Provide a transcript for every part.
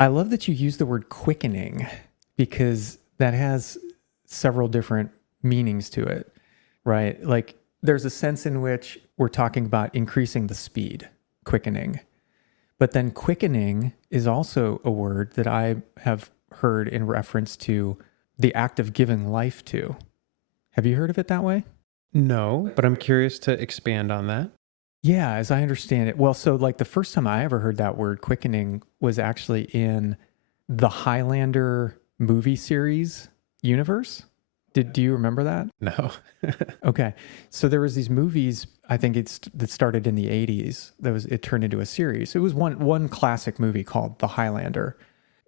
I love that you use the word quickening because that has several different meanings to it, right? Like there's a sense in which we're talking about increasing the speed, quickening. But then quickening is also a word that I have heard in reference to the act of giving life to. Have you heard of it that way? No, but I'm curious to expand on that. Yeah, as I understand it. Well, so like the first time I ever heard that word quickening was actually in the Highlander movie series universe. Do you remember that? No. Okay. So there was these movies, I think that started in the 80s. It turned into a series. It was one classic movie called The Highlander,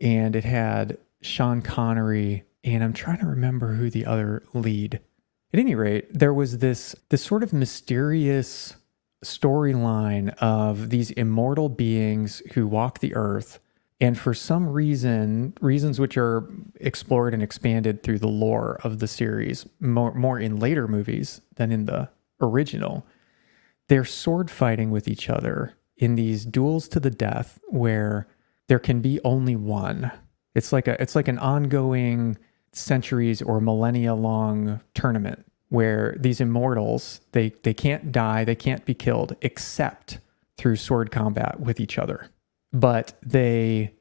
and it had Sean Connery, and I'm trying to remember who the other lead. At any rate, there was this sort of mysterious storyline of these immortal beings who walk the earth, and for some reasons which are explored and expanded through the lore of the series, more in later movies than in the original, they're sword fighting with each other in these duels to the death where there can be only one. It's like an ongoing centuries or millennia long tournament where these immortals, they can't die, they can't be killed except through sword combat with each other. But they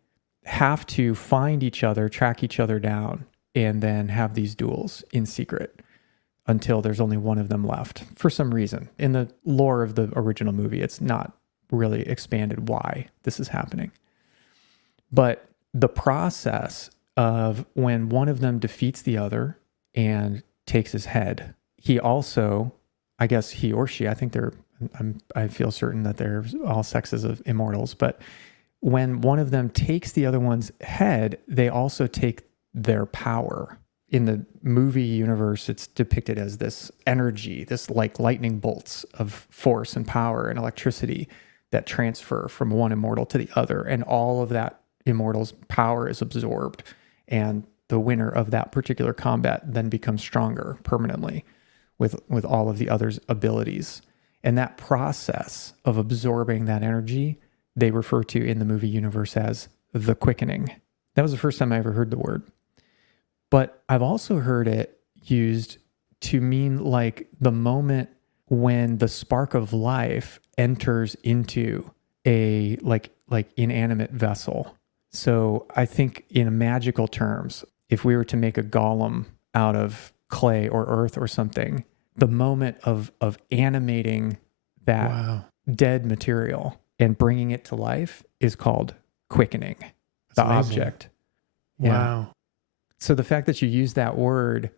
have to find each other, track each other down, and then have these duels in secret until there's only one of them left for some reason. In the lore of the original movie, it's not really expanded why this is happening. But the process of when one of them defeats the other and takes his head, he also, I guess he or she, I feel certain that they're all sexes of immortals, but when one of them takes the other one's head, they also take their power. In the movie universe, it's depicted as this energy, this like lightning bolts of force and power and electricity that transfer from one immortal to the other. And all of that immortal's power is absorbed. And the winner of that particular combat then becomes stronger permanently with all of the other's abilities. And that process of absorbing that energy, they refer to in the movie universe as the quickening. That was the first time I ever heard the word. But I've also heard it used to mean like the moment when the spark of life enters into a like inanimate vessel. So I think in magical terms, if we were to make a golem out of clay or earth or something, the moment of animating that dead material and bringing it to life is called quickening. That's the amazing. Object. Wow. Yeah. So the fact that you use that word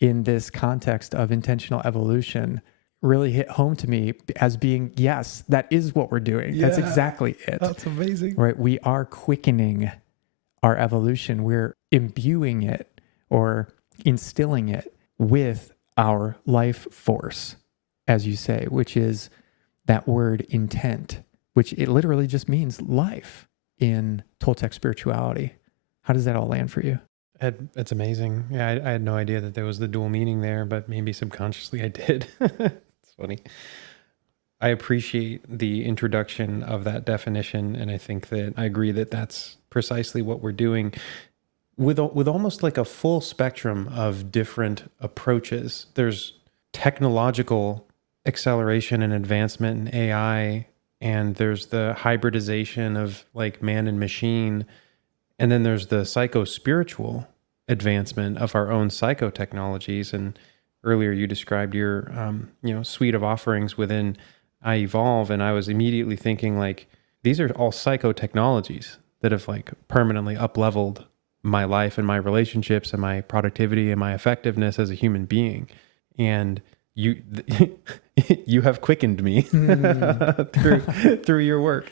in this context of intentional evolution really hit home to me as being, yes, that is what we're doing. Yeah, that's exactly it. That's amazing. Right? We are quickening our evolution. We're imbuing it or instilling it with our life force, as you say, which is that word intent, which it literally just means life in Toltec spirituality. How does that all land for you? It's amazing. Yeah, I had no idea that there was the dual meaning there, but maybe subconsciously I did. It's funny. I appreciate the introduction of that definition, and I think that I agree that that's precisely what we're doing with almost like a full spectrum of different approaches. There's technological acceleration and advancement in AI, and there's the hybridization of like man and machine. And then there's the psycho-spiritual advancement of our own psychotechnologies. And earlier you described your, suite of offerings within I Evolve. And I was immediately thinking like, these are all psychotechnologies that have like permanently up-leveled my life and my relationships and my productivity and my effectiveness as a human being. And you have quickened me through your work.